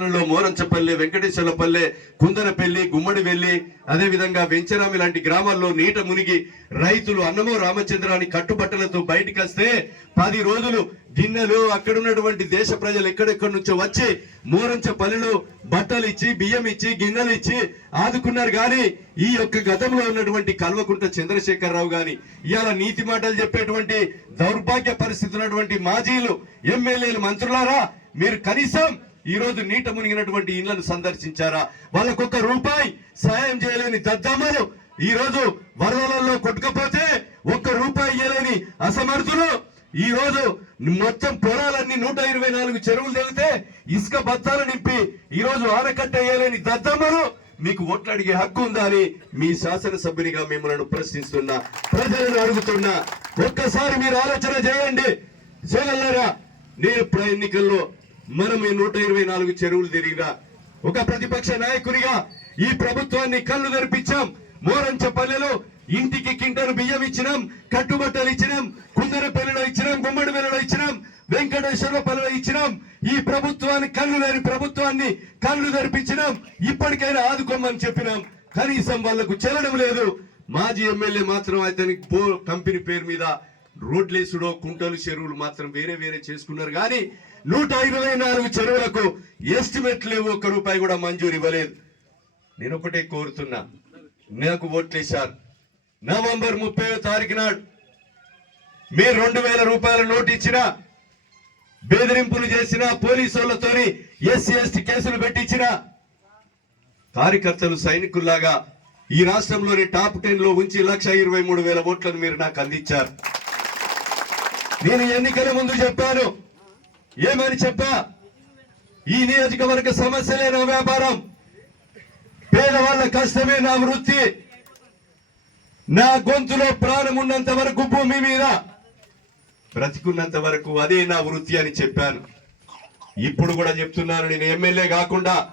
లో మోరంచపల్లె వెంకటేశ్వరపల్లె కుందనపల్లి గుమ్మడివెల్లి అదే విధంగా వెంచరామి లాంటి గ్రామాల్లో నీట మునిగి రైతులు అన్నమో రామచంద్రాన్ని కట్టుబట్టలతో బయటికి వస్తే పది రోజులు గిన్నెలు అక్కడ ఉన్నటువంటి దేశ ప్రజలు ఎక్కడెక్కడి నుంచో వచ్చి మోరంచపల్లెలో బట్టలు ఇచ్చి బియ్యం ఇచ్చి గిన్నెలు ఇచ్చి ఆదుకున్నారు. కానీ ఈ యొక్క గతంలో ఉన్నటువంటి కల్వకుంట చంద్రశేఖరరావు గాని ఇవాళ నీతి మాటలు చెప్పేటువంటి దౌర్భాగ్య పరిస్థితి ఉన్నటువంటి మాజీలు ఎమ్మెల్యేలు మంత్రులారా మీరు కనీసం ఈ రోజు నీట మునిగినటువంటి ఇళ్ళను సందర్శించారా? వాళ్ళకొక్క రూపాయి సాయం చేయలేని దద్దమ్మలు ఈ రోజు వరదలలో కొట్టుకపోతే ఒక్క రూపాయి ఇయ్యలేని అసమర్థులు. ఈ రోజు మొత్తం పొలాలన్నీ నూట ఇరవై నాలుగు చెరువులు తెలితే ఇసుక బత్తాలు నింపి ఈ రోజు ఆనకట్ట వేయలేని దద్దమ్మలు. మీకు ఓట్లు అడిగే హక్కు ఉందా అని మీ శాసనసభ్యునిగా మిమ్మల్ని ప్రశ్నిస్తున్నా ప్రజలను అడుగుతున్నా ఒక్కసారి మీరు ఆలోచన చేయండి. చేయగలరా నేను ఎన్నికల్లో మనం ఈ నూట ఇరవై నాలుగు చెరువులు తిరిగినా ఒక ప్రతిపక్ష నాయకునిగా ఈ ప్రభుత్వాన్ని కళ్ళు తెరిపించాం. మోరంచపల్లెలో ఇంటికి కింటను బియ్యం ఇచ్చినాం కట్టుబట్టలు ఇచ్చినాం కుందరపల్లిలో ఇచ్చినాం గుమ్మడిపల్లిలో ఇచ్చినాం వెంకటేశ్వరపల్లిలో ఇచ్చినాం. ఈ ప్రభుత్వాన్ని కళ్ళు లేని ప్రభుత్వాన్ని కళ్ళు తెరిపించినాం. ఇప్పటికైనా ఆదుకోమని చెప్పినాం. కనీసం వాళ్ళకు చెల్లడం లేదు. మాజీ ఎమ్మెల్యే మాత్రం అతనికి పో కంపెనీ పేరు మీద రోడ్లేసుడో కుంటలు చెరువులు మాత్రం వేరే వేరే చేసుకున్నారు. కానీ నూట ఇరవై నాలుగు చెరువులకు ఎస్టిమేట్ లేవు. ఒక్క రూపాయి కూడా మంజూరు ఇవ్వలేదు. నేను ఒకటే కోరుతున్నా. నాకు ఓట్లేశారు నవంబర్ ముప్పై తారీఖు నాడు మీరు రెండు వేల రూపాయల నోటు ఇచ్చిన బెదిరింపులు చేసిన పోలీసు వాళ్ళతోని ఎస్సీ ఎస్టీ కేసులు పెట్టించిన కార్యకర్తలు సైనికుల్లాగా ఈ రాష్ట్రంలోని టాప్ టెన్లో ఉంచి లక్ష ఇరవై మూడు వేల ఓట్లను మీరు నాకు అందించారు. నేను ఎన్నికల ముందు చెప్పాను. ఏమని చెప్పా? ఈ నియోజకవర్గ సమస్యలే నా వ్యాపారం. పేదవాళ్ళ కష్టమే నా వృత్తి. నా గొంతులో ప్రాణం ఉన్నంత వరకు భూమి మీద బ్రతికున్నంత వరకు అదే నా వృత్తి అని చెప్పాను. ఇప్పుడు కూడా చెప్తున్నాను నేను ఎమ్మెల్యే కాకుండా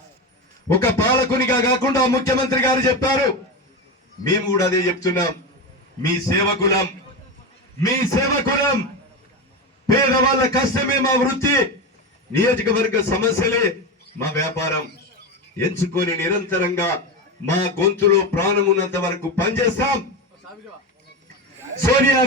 ఒక పాలకునిగా కాకుండా ముఖ్యమంత్రి గారు చెప్పారు. మేము కూడా అదే చెప్తున్నాం. మీ సేవకులం. మీ సేవకులం. పేదవాళ్ళ కష్టమే మా వృత్తి. నియోజకవర్గ సమస్యలే మా వ్యాపారం. ఎంచుకొని నిరంతరంగా మా గొంతులో ప్రాణం ఉన్నంత వరకు పనిచేస్తాం. సోనియా